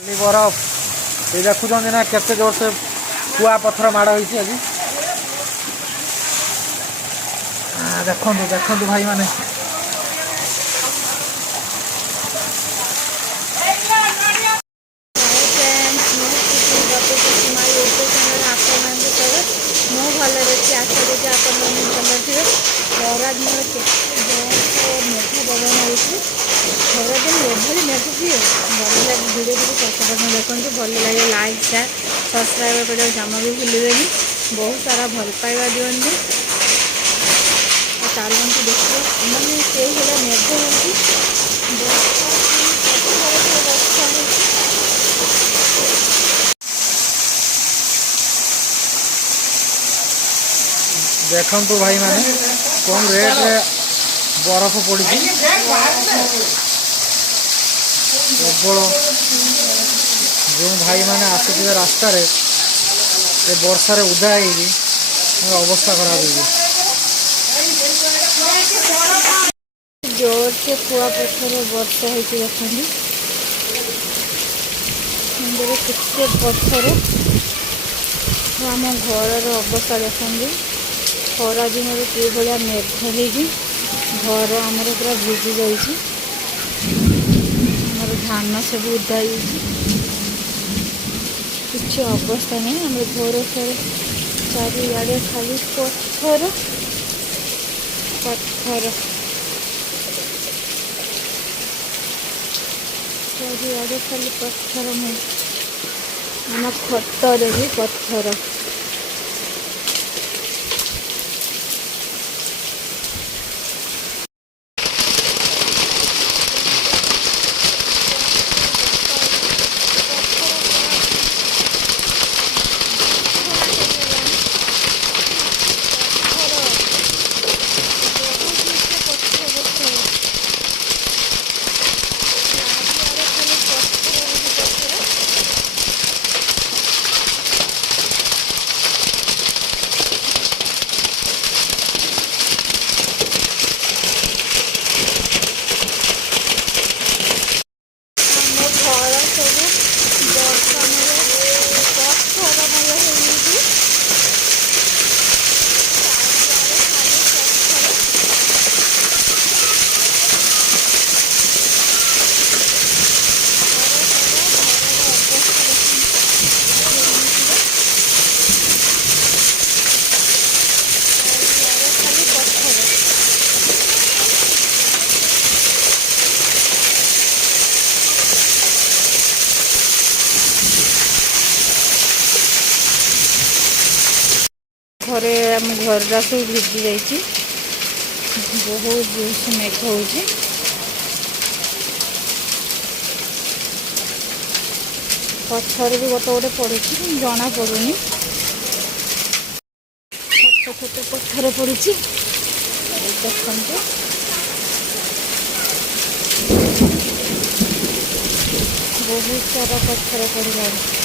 बरफ ये देखुं ना केते जोर से कुआ पत्थर माड़ हो देखु देखु भाई माने खरादिन एभली मेघ हुए भल लगे भिडियो देखते भल लगे लाइक शेयर सब्सक्राइब कर जमा भी भूलें बहुत सारा भल पाइबा दिखते चलते देखिए मैंने से मेघ देखु भाई माने कम रेट रे बरफ पड़ी प्रबल जो भाई मैंने आसुवे रास्ता वर्षा उदा अवस्था खराब हो जोर से कुआ पत्थर वर्षा होती देखते पत्थर आम घर अवस्था देखते खरा दिन कि भाया मेघ हो घर आमर पूरा भिजी जाइए धान सब उदा किसी अवस्था नहीं आम घर फर चारिड़े खाली पत्थर पत्थर चारिड़े खाली पत्थर आम खटर भी पत्थर घरे आम घर सब भिजी जाइए बहुत जोर मेघ हो पत्थर भी गोटे गोटे पड़ू जना पड़ूनी छोट छोट पत्थर पड़ी देखते बहुत सारा पत्थर पड़ा।